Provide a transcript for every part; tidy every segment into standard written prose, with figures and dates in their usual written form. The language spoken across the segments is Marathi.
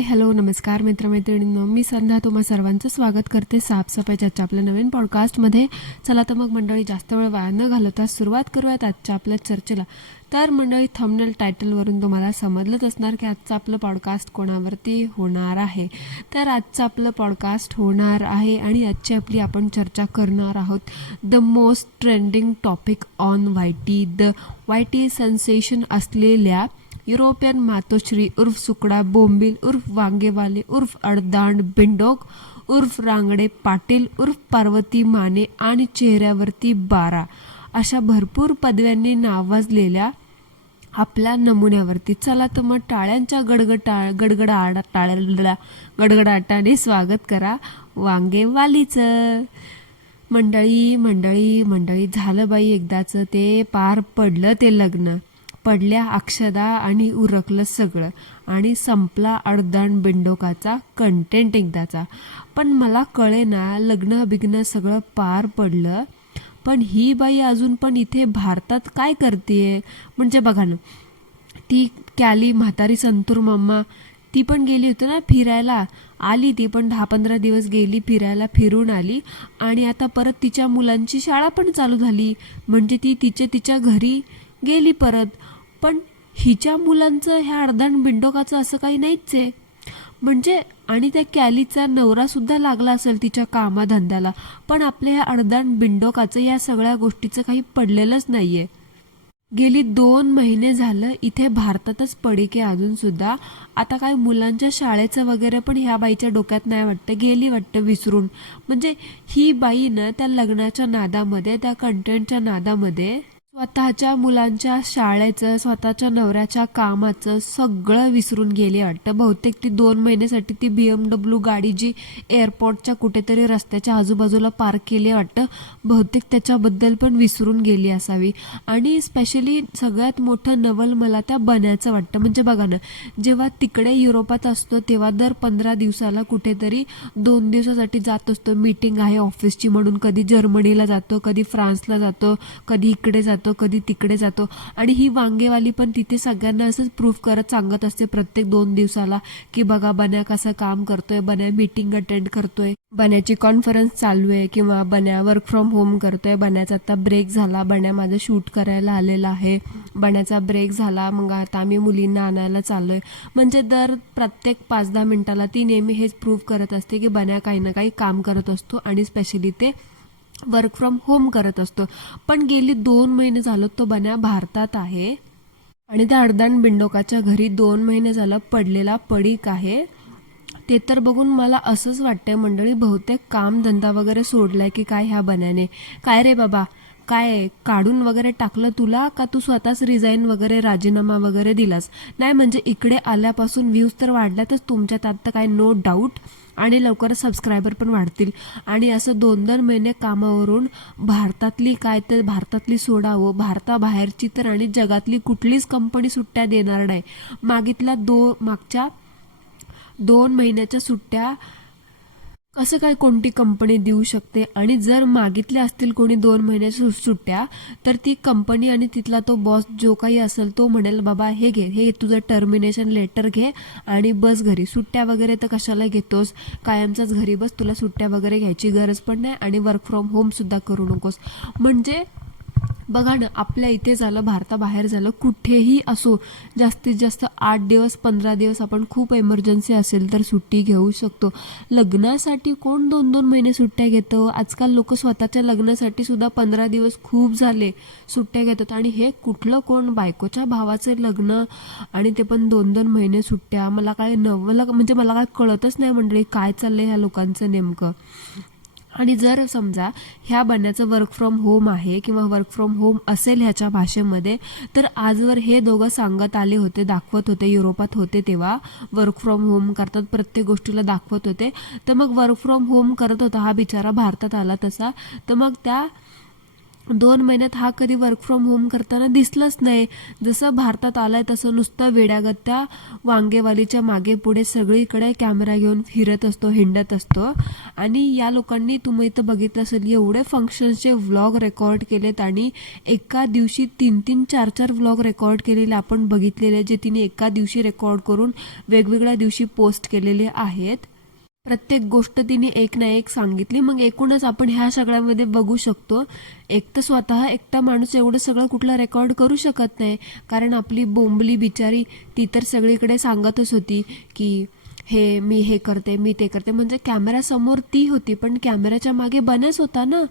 हाय हॅलो नमस्कार मित्रमैत्रिणींनो, मी संध्या तुम्हा सर्वांचं स्वागत करते साफसफाईच्या आपल्या नवीन पॉडकास्टमध्ये. चला तर मग मंडळी, जास्त वेळ वाया न घालवता सुरुवात करूयात आजच्या आपल्या चर्चेला. तर मंडळी, थंबनेल टायटलवरून तुम्हाला समजलंच असणार की आजचं आपलं पॉडकास्ट कोणावरती होणार आहे. तर आजचं आपलं पॉडकास्ट होणार आहे आणि आजची आपली आपण चर्चा करणार आहोत the most trending topic on YT. The YT sensation असलेल्या युरोपियन मातोश्री उर्फ सुकडा बोंबील उर्फ वांगेवाले उर्फ अडदांड बिंडोक उर्फ रांगडे पाटील उर्फ पार्वती माने आणि चेहऱ्यावरती 12 अशा भरपूर पदव्यांनी नावाजलेल्या आपल्या नमुन्यावरती चला तर मग टाळ्यांच्या गडगडाटाने स्वागत करा वांगेवालीचं. मंडळी मंडळी मंडळी, झालं बाई एकदाचं ते, पार पडलं ते लग्न, पडल्या अक्षदा आणि उरकलं सगळं आणि संपला अडदाण बिंडोकाचा कंटेंट एकदाचा. पण मला कळे ना, लग्न बिग्न सगळं पार पडलं, पण ही बाई अजून पण इथे भारतात काय करतेय? म्हणजे बघा ना, ती कॅली म्हातारी संतूर मम्मा, ती पण गेली होती ना फिरायला, आली ती पण 10-15 दिवस गेली फिरायला, फिरून आली आणि आता परत तिच्या मुलांची शाळा पण चालू झाली, म्हणजे ती तिच्या घरी गेली परत. पण हिच्या मुलांचं ह्या अडदाण बिंडोकाचं असं काही नाहीच आहे. म्हणजे आणि त्या कॅलीचा नवरा सुद्धा लागला असेल तिच्या कामाधंद्याला, पण आपल्या ह्या अडदाण बिंडोकाचं या सगळ्या गोष्टीचं काही पडलेलंच नाहीये. गेली 2 महिने झालं इथे भारतातच पडीक आहे अजून सुद्धा. आता काय मुलांच्या शाळेचं वगैरे पण ह्या बाईच्या डोक्यात नाही वाटतं, गेली वाटतं विसरून. म्हणजे ही बाई ना त्या लग्नाच्या नादामध्ये, त्या कंटेंटच्या नादामध्ये स्वतःच्या मुलांच्या शाळेचं, स्वतःच्या नवऱ्याच्या कामाचं सगळं विसरून गेली वाटतं. बहुतेक ती 2 महिन्यासाठी ती BMW गाडी जी एअरपोर्टच्या कुठेतरी रस्त्याच्या आजूबाजूला पार्क केली वाटतं, बहुतेक त्याच्याबद्दल पण विसरून गेली असावी. आणि स्पेशली सगळ्यात मोठं नवल मला त्या बन्याचं वाटतं. म्हणजे बघा ना, जेव्हा तिकडे युरोपात असतो तेव्हा दर 15 दिवसाला कुठेतरी 2 दिवसासाठी जात असतो, मीटिंग आहे ऑफिसची म्हणून. कधी जर्मनीला जातो, कधी फ्रान्सला जातो, कधी इकडे जातो, कधी तिकडे जातो. आणि ही वांगेवाली पण तिथे सगळ्यांना असंच प्रूफ करत सांगत असते प्रत्येक 2 दिवसाला की बघा बन्या कसं काम करतोय, बन्या मीटिंग अटेंड करतोय, बन्याची कॉन्फरन्स चालू आहे, किंवा बन्या वर्क फ्रॉम होम करतोय, बन्याचा आता ब्रेक झाला, बन्या माझं शूट करायला आलेला आहे, बन्याचा ब्रेक झाला, मग आता आम्ही मुलींना आणायला चाललोय. म्हणजे दर प्रत्येक 5-10 मिनिटाला ती नेहमी हेच प्रूफ करत असते की बन्या काही ना काही काम करत असतो आणि स्पेशली ते वर्क फ्रॉम होम करत असतो. पण गेली 2 महिने झालं तो बन्या भारतात आहे आणि त्या अडदाण बिंडोकाच्या घरी 2 महिने झालं पडलेला पडीक आहे. ते तर बघून मला असंच वाटतंय मंडळी, बहुतेक काम धंदा वगैरे सोडलाय की काय ह्या बन्याने. काय रे बाबा, काय काढून वगैरे टाकलं तुला, का तू स्वतःच रिझाईन वगैरे राजीनामा वगैरे दिलास? नाही म्हणजे इकडे आल्यापासून व्ह्यूज तर वाढल्यातच तुमच्यात आता, काय नो डाऊट, आणि लवकरच सबस्क्रायबर पण वाढतील. आणि असं 2-2 महिने कामावरून भारतातली काय तर भारतातली सोडावं, भारताबाहेरची तर आणि जगातली कुठलीच कंपनी सुट्ट्या देणार नाही. मागच्या 2 महिन्याच्या सुट्ट्या कसं काय कोणती कंपनी देऊ शकते? आणि जर मागितल्या असतील कोणी 2 महिन्याच्या सुट्ट्या, तर ती कंपनी आणि तिथला तो बॉस जो काही असेल तो म्हणेल बाबा हे घे, हे तुझं टर्मिनेशन लेटर घे आणि बस घरी. सुट्ट्या वगैरे तर कशाला घेतोस, कायमचाच घरी बस, तुला सुट्ट्या वगैरे घ्यायची गरज पण नाही आणि वर्क फ्रॉम होम सुद्धा करू नकोस. म्हणजे बघा ना, आपल्या इथे झालं, भारताबाहेर झालं, कुठेही असो, जास्तीत जास्त 8 दिवस 15 दिवस आपण खूप एमर्जन्सी असेल तर सुट्टी घेऊ शकतो. लग्नासाठी कोण 2-2 महिने सुट्ट्या घेतं? आजकाल लोक स्वतःच्या लग्नासाठी सुद्धा 15 दिवस खूप झाले सुट्ट्या घेतात. आणि हे कुठलं कोण, बायकोच्या भावाचं लग्न आणि ते पण 2-2 महिने सुट्ट्या. मला काय मला काय कळतच नाही मंडळी, काय चाललंय ह्या लोकांचं नेमकं. आणि जर समजा ह्या बन्याचं वर्क फ्रॉम होम आहे किंवा वर्क फ्रॉम होम असेल ह्याच्या भाषेमध्ये, तर आजवर हे दोघं सांगत आले होते, दाखवत होते, युरोपात होते तेव्हा वर्क फ्रॉम होम करतात, प्रत्येक गोष्टीला दाखवत होते. तर मग वर्क फ्रॉम होम करत होता हा बिचारा, भारतात आला तसा, तर मग त्या 2 महिन्यात हा कधी वर्क फ्रॉम होम करताना दिसलाच नाही. जसं भारतात आलाय तसं नुसतं वेड्यागत त्या वांगेवालीच्या मागे पुढे सगळीकडे कॅमेरा घेऊन फिरत असतो, हिंडत असतो. आणि या लोकांनी तुम्ही इथं बघितलं असेल एवढे फंक्शन्सचे व्लॉग रेकॉर्ड केलेत आणि एका दिवशी 3-3, 4-4 व्लॉग रेकॉर्ड केलेले आपण बघितलेले, जे तिने एका दिवशी रेकॉर्ड करून वेगवेगळ्या दिवशी पोस्ट केलेले आहेत. प्रत्येक गोष्ट तिने एक ना एक सांगितली. मग एकूणच आपण ह्या सगळ्यामध्ये बघू शकतो, एक तर स्वतः एकटा माणूस एवढं सगळं कुठलं रेकॉर्ड करू शकत नाही. कारण आपली बोंबली बिचारी ती तर सगळीकडे सांगतच होती की मी हे करते, मी ते करते. म्हणजे कॅमेऱ्यासमोर ती होती, पण कॅमेऱ्याच्या मागे बनाच होता ना.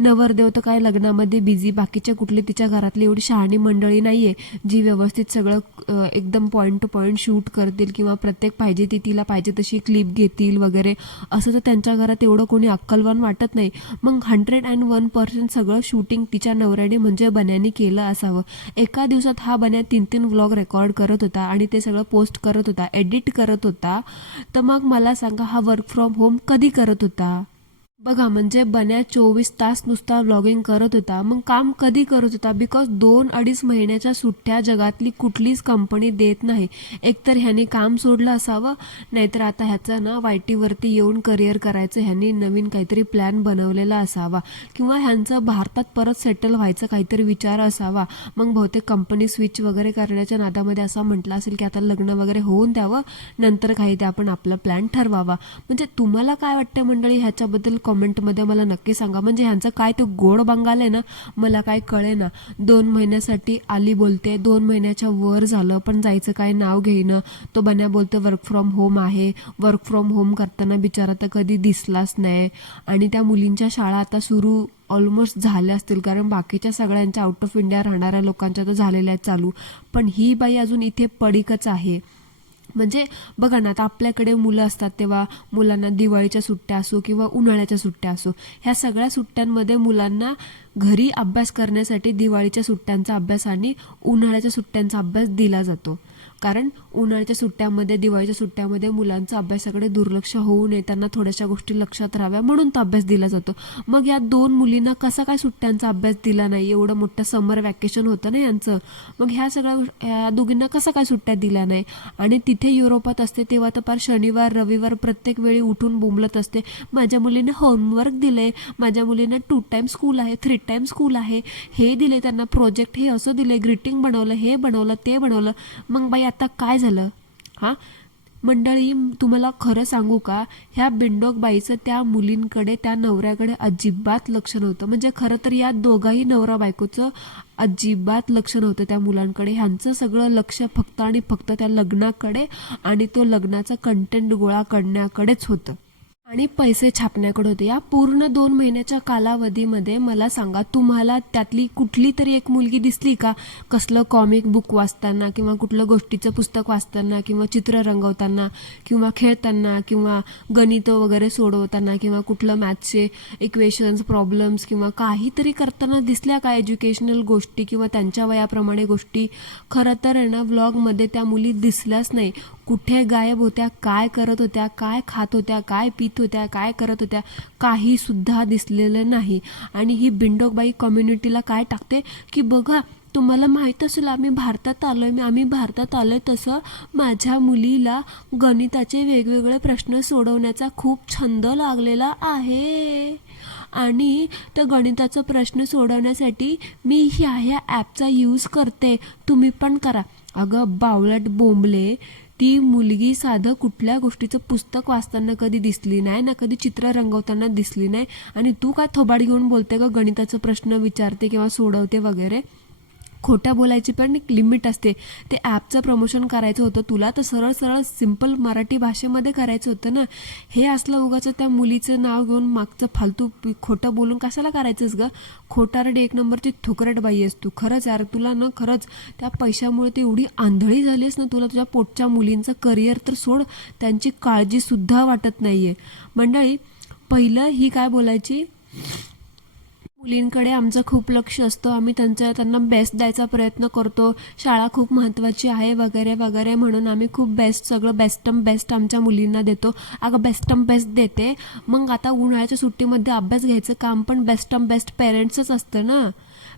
नवरदेव तर काय लग्नामध्ये बिझी, बाकीच्या कुठली तिच्या घरातली एवढी शहाणी मंडळी नाहीये जी व्यवस्थित सगळं एकदम पॉईंट टू पॉईंट शूट करतील किंवा प्रत्येक पाहिजे ती तिला पाहिजे तशी क्लिप घेतील वगैरे. असं तर त्यांच्या घरात एवढं कोणी अक्कलवान वाटत नाही. मग 101% सगळं शूटिंग तिच्या नवऱ्याने म्हणजे बन्याने केलं असावं. एका दिवसात हा बन्या 3-3 व्लॉग रेकॉर्ड करत होता आणि ते सगळं पोस्ट करत होता, एडिट करत होता. तर मग मला सांगा, हा वर्क फ्रॉम होम कधी करत होता? बघा, म्हणजे बन्या 24 तास नुसता व्लॉगिंग करत होता. मग काम कधी करत होता? बिकॉज 2-2.5 महिन्याच्या सुट्ट्या जगातली कुठलीच कंपनी देत नाही. एकतर ह्यानी काम सोडलं असावं, नाहीतर आता ह्याचं ना वायटीवरती येऊन करिअर करायचं ह्यांनी नवीन काहीतरी प्लॅन बनवलेला असावा, किंवा ह्यांचं भारतात परत सेटल व्हायचं काहीतरी विचार असावा. मग बहुतेक कंपनी स्विच वगैरे करण्याच्या नादामध्ये असं म्हटलं असेल की आता लग्न वगैरे होऊन द्यावं, नंतर काही ते आपण आपला प्लॅन ठरवावा. म्हणजे तुम्हाला काय वाटतं मंडळी ह्याच्याबद्दल? कॉमेंटमध्ये मला नक्की सांगा. म्हणजे ह्यांचं काय ते गोड बंगाल आहे ना, मला काय कळे ना. 2 महिन्यासाठी आली बोलते, 2 महिन्याच्या वर झालं पण जायचं काय नाव घेईनं. तो बन्या बोलतो वर्क फ्रॉम होम आहे. वर्क फ्रॉम होम करताना बिचारा तर कधी दिसलाच नाही. आणि त्या मुलींच्या शाळा आता सुरू ऑलमोस्ट झाल्या असतील, कारण बाकीच्या सगळ्यांच्या आउट ऑफ इंडिया राहणाऱ्या लोकांच्या तर झालेल्या आहेत चालू, पण ही बाई अजून इथे पडीकच आहे. म्हणजे बघा ना, आता आपल्याकडे मुलं असतात तेव्हा मुलांना दिवाळीच्या सुट्ट्या असो किंवा उन्हाळ्याच्या सुट्ट्या असो, ह्या सगळ्या सुट्ट्यांमध्ये मुलांना घरी अभ्यास करण्यासाठी दिवाळीच्या सुट्ट्यांचा अभ्यास आणि उन्हाळ्याच्या सुट्ट्यांचा अभ्यास दिला जातो. कारण उन्हाळ्याच्या सुट्ट्यामध्ये, दिवाळीच्या सुट्ट्यामध्ये मुलांचं अभ्यासाकडे दुर्लक्ष होऊ नये, त्यांना थोड्याशा गोष्टी लक्षात राहाव्या म्हणून तो अभ्यास दिला जातो. मग या 2 मुलींना कसा काय सुट्ट्यांचा अभ्यास दिला नाही? एवढं मोठं समर वॅकेशन होतं ना यांचं. मग ह्या सगळ्या दोघींना कसं काय सुट्ट्या दिल्या नाही? आणि तिथे युरोपात असते तेव्हा तर फार शनिवार रविवार प्रत्येक वेळी उठून बोंबलत असते, माझ्या मुलीने होमवर्क दिले, माझ्या मुलीने 2 टाइम स्कूल आहे, 3 टाइम स्कूल आहे, हे दिले त्यांना प्रोजेक्ट, हे असं दिले, ग्रीटिंग बनवलं, हे बनवलं, ते बनवलं. मग बाई आता काय झालं? हा मंडळी, तुम्हाला खरं सांगू का, ह्या बिंडोक बाईचं त्या मुलींकडे, त्या नवऱ्याकडे अजिबात लक्ष नव्हतं. म्हणजे खरं तर या दोघाही नवरा बायकोचं अजिबात लक्ष नव्हतं त्या मुलांकडे. ह्यांचं सगळं लक्ष फक्त आणि फक्त त्या लग्नाकडे आणि तो लग्नाचा कंटेंट गोळा करण्याकडेच होतं आणि पैसे छापण्याकडे होते. या पूर्ण 2 महिन्याच्या कालावधीमध्ये मला सांगा, तुम्हाला त्यातली कुठली तरी एक मुलगी दिसली का कसलं कॉमिक बुक वाचताना किंवा कुठलं गोष्टीचं पुस्तक वाचताना किंवा चित्र रंगवताना किंवा खेळताना किंवा गणित वगैरे सोडवताना किंवा कुठलं मॅथ्सचे इक्वेशन्स, प्रॉब्लेम्स किंवा काहीतरी करताना दिसल्या का एज्युकेशनल गोष्टी किंवा त्यांच्या वयाप्रमाणे गोष्टी? खरं तर आहे ना, व्लॉगमध्ये त्या मुली दिसल्याच नाही. कुठे गायब होत्या, काय करत होत्या, काय खात होत्या, काय पित होत्या, काय करत होत्या, काही सुद्धा दिसलेलं नाही. आणि ही बिंडोकबाई कम्युनिटीला काय टाकते की बघा, तुम्हाला माहीत असेल आम्ही भारतात आलोय, तसं माझ्या मुलीला गणिताचे वेगवेगळे प्रश्न सोडवण्याचा खूप छंद लागलेला आहे आणि त्या गणिताचा प्रश्न सोडवण्यासाठी मी ह्या ॲपचा यूज करते, तुम्ही पण करा. अगं बावळट बोंबले, ती मुलगी साधं कुठल्या गोष्टीचं पुस्तक वाचताना कधी दिसली नाही ना, कधी चित्र रंगवताना दिसली नाही, आणि तू काय थोबाड घेऊन बोलते ग, गणिताचा प्रश्न विचारते किंवा सोडवते वगैरे. खोट्या बोलायची पण एक लिमिट असते. ते ॲपचं प्रमोशन करायचं होतं तुला तर सरळ सरळ सिम्पल मराठी भाषेमध्ये करायचं होतं ना. हे असलं उगाचं त्या मुलीचं नाव घेऊन मागचं फालतू खोटं बोलून कशाला करायचंच ग? खोटारडी 1 नंबरची थुकरट बाई आहेस तू. खरंच यार, तुला ना खरंच त्या पैशामुळे ती एवढी आंधळी झालीस ना, तुला तुझ्या पोटच्या मुलींचं करिअर तर सोड, त्यांची काळजीसुद्धा वाटत नाहीये. मंडळी, पहिलं ही काय बोलायची, मुलींकडे आमचं खूप लक्ष असतं, आम्ही त्यांना बेस्ट द्यायचा प्रयत्न करतो, शाळा खूप महत्त्वाची आहे वगैरे वगैरे म्हणून आम्ही खूप बेस्ट, सगळं बेस्टम बेस्ट आमच्या मुलींना देतो. अगं बेस्टम बेस्ट देते, मग आता उन्हाळ्याच्या सुट्टीमध्ये अभ्यास घ्यायचं काम पण बेस्टम बेस्ट पेरेंट्सच असतं ना.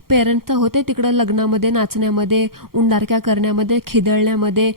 पेरेंट्स तर होते तिकडं लग्नामध्ये, नाचण्यामध्ये, उंडारक्या करण्यामध्ये, खिदळण्यामध्ये,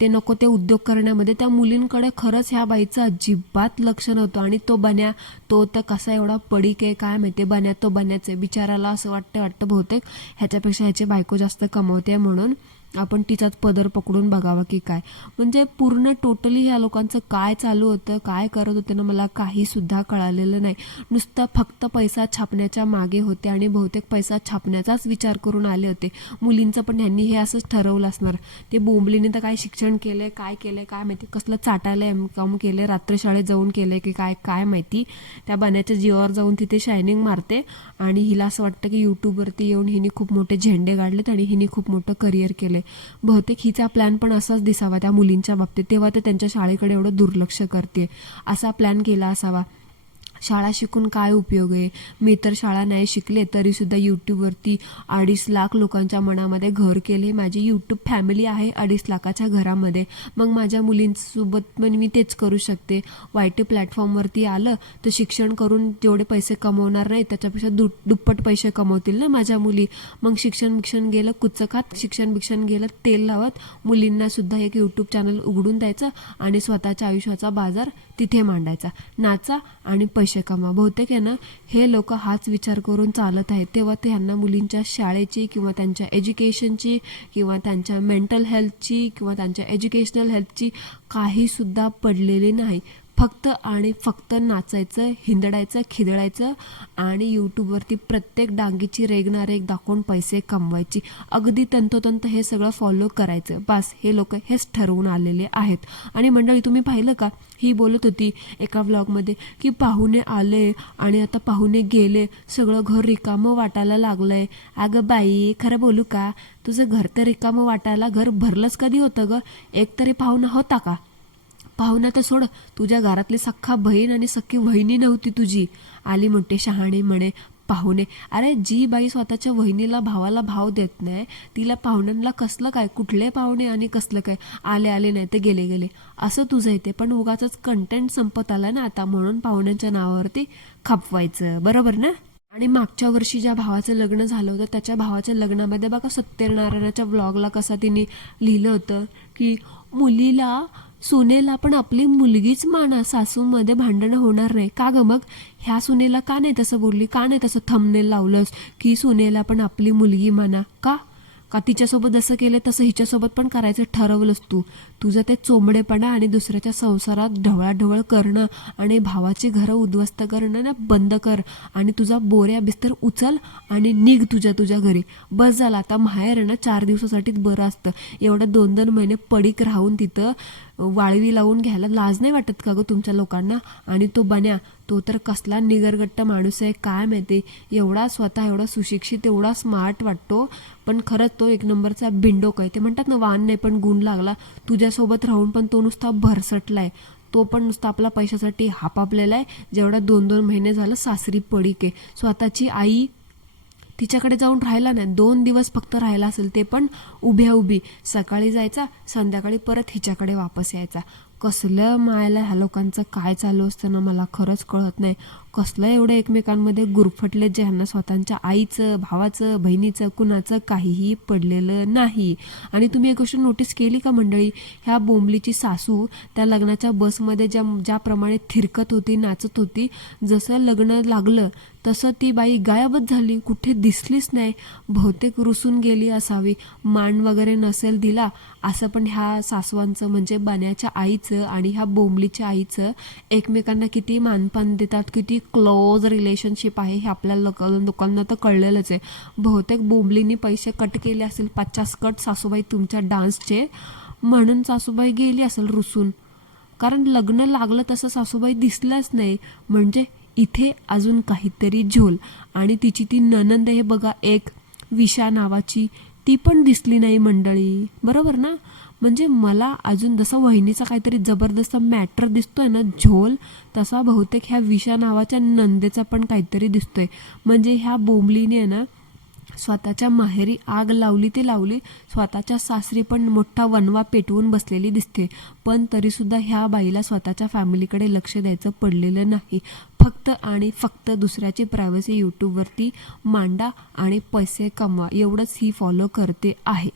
ते नको ते उद्योग करण्यामध्ये. त्या मुलींकडे खरंच ह्या बाईचं अजिबात लक्ष नव्हतं. आणि तो बन्या, तो तर कसा एवढा पडीक आहे काय माहिती. बन्या तो बन्याच आहे बिचाराला, असं वाटतं बहुतेक ह्याच्यापेक्षा ह्याची बायको जास्त कमवते म्हणून आपण तिचाच पदर पकडून बघावा की काय. म्हणजे पूर्ण टोटली ह्या लोकांचं काय चालू होतं, काय करत होते ना, मला काही सुद्धा कळालेलं नाही. नुसतं फक्त पैसा छापण्याच्या मागे होते आणि बहुतेक पैसा छापण्याचाच विचार करून आले होते. मुलींचं पण ह्यांनी हे असंच ठरवलं असणार. ते बोंबलीने तर काय शिक्षण केलंय, काय केलंय काय माहिती, कसलं चाटायला एम.कॉम केलंय, रात्रशाळेत जाऊन केलंय की काय काय माहिती. त्या बन्याच्या जीवावर जाऊन तिथे शायनिंग मारते आणि हिला असं वाटतं की यूट्यूबवरती येऊन हिने खूप मोठे झेंडे काढलेत आणि हिने खूप मोठं करिअर केलंय. बहुतेक हिचा प्लॅन पण असाच दिसावा त्या मुलींच्या बाबतीत, तेव्हा ते त्यांच्या शाळेकडे एवढं दुर्लक्ष करते. असा प्लॅन केला असावा. शाळा शिकून काय उपयोग आहे. मी तर शाळा नाही शिकले तरीसुद्धा यूट्यूबवरती 2.5 लाख लोकांच्या मनामध्ये घर केले. माझी यूट्यूब फॅमिली आहे 2.5 लाखाच्या घरामध्ये. मग माझ्या मुलींसोबत पण मी तेच करू शकते. YT प्लॅटफॉर्मवरती आलं तर शिक्षण करून जेवढे पैसे कमवणार नाही त्याच्यापेक्षा दुप्पट पैसे कमवतील ना माझ्या मुली. मग शिक्षण गेलं कुचकात, शिक्षण गेलं तेल लावत. मुलींना सुद्धा एक यूट्यूब चॅनल उघडून द्यायचं आणि स्वतःच्या आयुष्याचा बाजार तिथे मांडायचा. नाचा आणि पैसे कमा. बहुतेक आहे ना हे लोक हाच विचार करून चालत आहेत. तेव्हा ते ह्यांना मुलींच्या शाळेची किंवा त्यांच्या एज्युकेशनची किंवा त्यांच्या मेंटल हेल्थची किंवा त्यांच्या एज्युकेशनल हेल्थची काही सुद्धा पडलेली नाही. फक्त आणि फक्त नाचायचं, हिंदडायचं, खिदळायचं आणि यूट्यूबवरती प्रत्येक डांगीची रेग दाखवून पैसे कमवायची. अगदी तंतोतंत हे सगळं फॉलो करायचं. बस हे लोक हेच ठरवून आलेले आहेत. आणि मंडळी तुम्ही पाहिलं का, ही बोलत होती एका व्लॉगमध्ये की पाहुणे आले आणि आता पाहुणे गेले, सगळं घर रिकामं वाटायला लागलंय. अगं बाई खरं बोलू का, तुझं घर तर रिकामं वाटायला घर भरलंच कधी होतं ग. एक तरी पाहुणा होता का. पाहुणा तर सोड, तुझ्या घरातली सख्खा बहीण आणि सख्खी वहिनी नव्हती तुझी, आली मोठे शहाणे म्हणे पाहुणे. अरे जी बाई स्वतःच्या वहिनीला भावाला भाव देत नाही, तिला पाहुण्यांना कसलं काय, कुठले पाहुणे आणि कसलं काय, आले नाही ते गेले असं तुझं येते. पण उगाच कंटेंट संपत आला ना आता, म्हणून पाहुण्यांच्या नावावरती खपवायचं, बरोबर ना. आणि मागच्या वर्षी ज्या भावाचं लग्न झालं होतं त्याच्या भावाच्या लग्नामध्ये बघा सत्यनारायणाच्या व्लॉगला कसं तिने लिहिलं होतं की मुलीला, सुनेला पण आपली मुलगीच माना, सासूमध्ये भांडणं होणार नाही. का ग मग ह्या सुनेला का नाही तसं बोलली, का नाही तसं थंबनेल लावलंस की सुनेला पण आपली मुलगी माना. का तिच्यासोबत जसं केलं तसं हिच्यासोबत पण करायचं ठरवलंस तू. तुझं ते चोंबडेपणा आणि दुसऱ्याच्या संसारात ढवळाढवळ करणं आणि भावाची घरं उद्ध्वस्त करणं ना बंद कर. आणि तुझा बोऱ्या बिस्तर उचल आणि निघ तुझ्या घरी. बस झालं आता. माहेर ना 4 दिवसासाठीच बरं असतं. एवढं 2-2 महिने पडीक राहून तिथं वाळवी लावून घ्यायला लाज नाही वाटत का गं तुमच्या लोकांना. आणि तो बन्या, तो तर कसला निगरगट्ट माणूस आहे काय माहिती. एवढा स्वतः एवढा सुशिक्षित, एवढा स्मार्ट वाटतो, पण खरंच तो एक नंबरचा बिंडोक आहे. ते म्हणतात ना वान नाही पण गुण लागला. तुझ्यासोबत राहून पण तो नुसता भरसटलाय. तो पण नुसता आपला पैशासाठी हापापलेला आहे. जेवढा 2-2 महिने झालं सासरी पडीक आहे. स्वतःची आई तिच्याकडे जाऊन राहिला नाही, 2 दिवस फक्त राहिला असेल, ते पण उभी. सकाळी जायचा, संध्याकाळी परत हिच्याकडे वापस यायचा. कसलं मायला ह्या लोकांचं काय चालू असतं ना मला खरंच कळत नाही. कसलं एवढं एकमेकांमध्ये गुरफटले जे ह्यांना स्वतःच्या आईचं, भावाचं, बहिणीचं, कुणाचं काहीही पडलेलं नाही. आणि तुम्ही एक गोष्ट नोटीस केली का मंडळी, ह्या बोंबलीची सासू त्या लग्नाच्या बसमध्ये ज्याप्रमाणे थिरकत होती, नाचत होती, जसं लग्न लागलं तसं ती बाई गायबच झाली, कुठे दिसलीच नाही. बहुतेक रुसून गेली असावी, मान वगैरे नसेल दिला असं. पण ह्या सासवांचं म्हणजे बन्याच्या आईचं आणि ह्या बोंबलीच्या आईचं एकमेकांना किती मानपान देतात, किती क्लोज रिलेशनशिप आहे हे आपल्या लोकांना तर कळलेलंच आहे. बहुतेक बोंबलीनी पैसे कट केले असेल 50 कट सासूबाई तुमच्या डान्सचे, म्हणून सासूबाई गेली असेल रुसून. कारण लग्न लागलं तसं सासूबाई दिसलंच नाही. म्हणजे इथे अजून काहीतरी झोल. आणि तिची ती ननंद हे बघा एक विशा नावाची, ती पण दिसली नाही मंडळी, बरोबर ना. म्हणजे मला अजून जसा वहिनीचा काहीतरी जबरदस्त मॅटर दिसतोय ना झोल, तसा बहुतेक ह्या विशा नावाच्या नंदेचा पण काहीतरी दिसतोय. म्हणजे ह्या बोंबलीने आहे ना स्वतःच्या माहेरी आग लावली ते लावली, स्वतःच्या सासरी पण मोठा वनवा पेटवून बसलेली दिसते. पण तरीसुद्धा ह्या बाईला स्वतःच्या फॅमिलीकडे लक्ष द्यायचं पडलेलं नाही. फक्त आणि फक्त दुसऱ्याची प्रायव्हसी यूट्यूबवरती मांडा आणि पैसे कमवा एवढंच ही फॉलो करते आहे.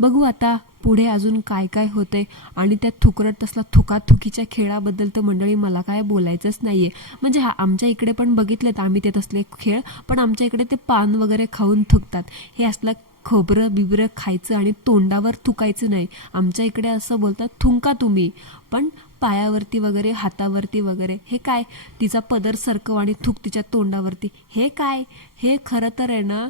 बघू आता पुढे अजून काय काय होतंय. आणि त्या थुकरट तसला थुकाथुकीच्या खेळाबद्दल तर मंडळी मला काय बोलायचंच नाहीये. म्हणजे आमच्या इकडे पण बघितलेत आम्ही ते तसले खेळ, पण आमच्या इकडे ते पान वगैरे खाऊन थुकतात. हे असलं खोबरं बिबरं खायचं आणि तोंडावर थुकायचं नाही. आमच्या इकडे असं बोलतात, थुंका तुम्ही, पण पायावरती वगैरे हातावरती वगैरे. हे काय, तिचा पदर सरकव आणि थुक तिच्या तोंडावरती, हे काय? हे खरं तर आहे ना,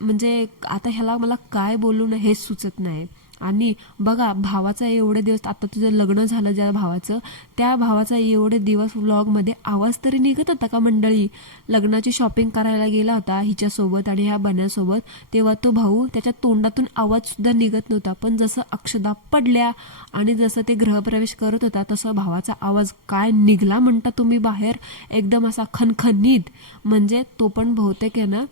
म्हणजे आता ह्याला मला काय बोलू ना हेच सुचत नाही. आणि बघा भावाचा एवढे दिवस, आता तुझं लग्न झालं ज्या भावाचं, त्या भावाचा एवढे दिवस व्लॉगमध्ये आवाज तरी निघत होता का मंडळी? लग्नाची शॉपिंग करायला गेला होता हिच्यासोबत आणि ह्या बन्यासोबत, तेव्हा तो भाऊ त्याच्या तोंडातून आवाजसुद्धा निघत नव्हता. पण जसं अक्षदा पडल्या आणि जसं ते गृहप्रवेश करत होता तसं भावाचा आवाज काय निघला म्हणता तुम्ही बाहेर, एकदम असा खणखणीत. म्हणजे तो पण बहुतेक आहे ना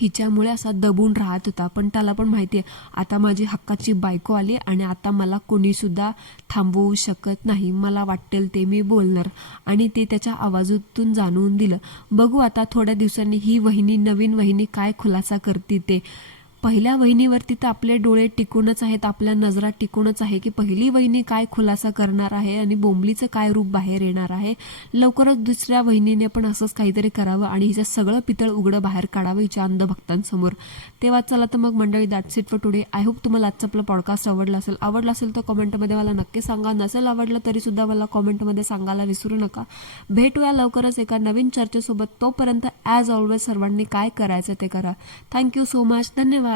हिच्यामुळे असा दबून राहत होता. पण त्याला पण माहिती आहे आता माझी हक्काची बायको आली आणि आता मला कोणीसुद्धा थांबवू शकत नाही, मला वाटेल ते मी बोलणार. आणि ते त्याच्या आवाजातून जाणवून दिलं. बघू आता थोड्या दिवसांनी ही वहिनी, नवीन वहिनी काय खुलासा करते ते. पहिल्या वहिनीवरती तर आपले डोळे टिकूनच आहेत, आपल्या नजरा टिकूनच आहे की पहिली वहिनी काय खुलासा करणार आहे आणि बोंबलीचं काय रूप बाहेर येणार आहे. लवकरच दुसऱ्या वहिनीने पण असंच काहीतरी करावं आणि हिचं सगळं पितळ उघडं बाहेर काढावं हिच्या अंधभक्तांसमोर. तेव्हा चला तर मग मंडळी, that's it for today. I hope तुम्हाला आजचं आपलं पॉडकास्ट आवडला असेल तर कॉमेंटमध्ये मला नक्की सांगा. नसेल आवडलं तरीसुद्धा मला कॉमेंटमध्ये सांगायला विसरू नका. भेटूया लवकरच एका नवीन चर्चेसोबत. तोपर्यंत ॲज ऑलवेज सर्वांनी काय करायचं ते करा. Thank you so much. धन्यवाद.